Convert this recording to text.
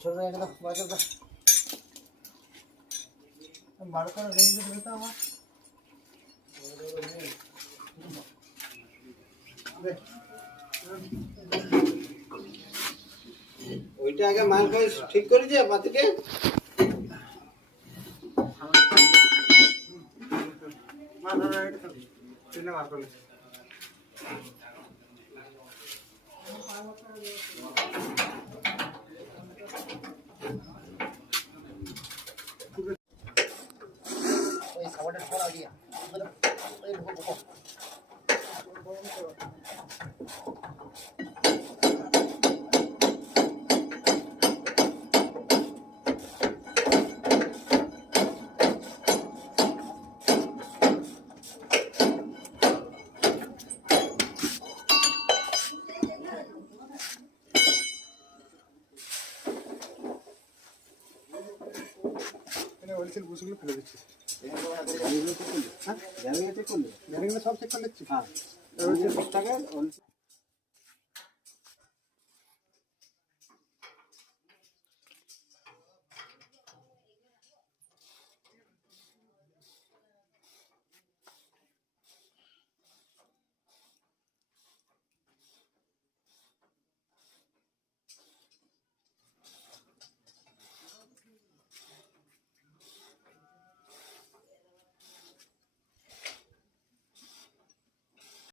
ছোট একটা বাজার দা বারো করে রেঞ্জ দিতে তো আমার ওইটা আগে মাংস ঠিক করে দিয়ে পাতিকে ওই সাবাটা ফোড়া দিয়া ওই ভুকো ওইসব বুঝগুলো ফেলে দিচ্ছি হ্যাঁ সব চেক করে দিচ্ছি হ্যাঁ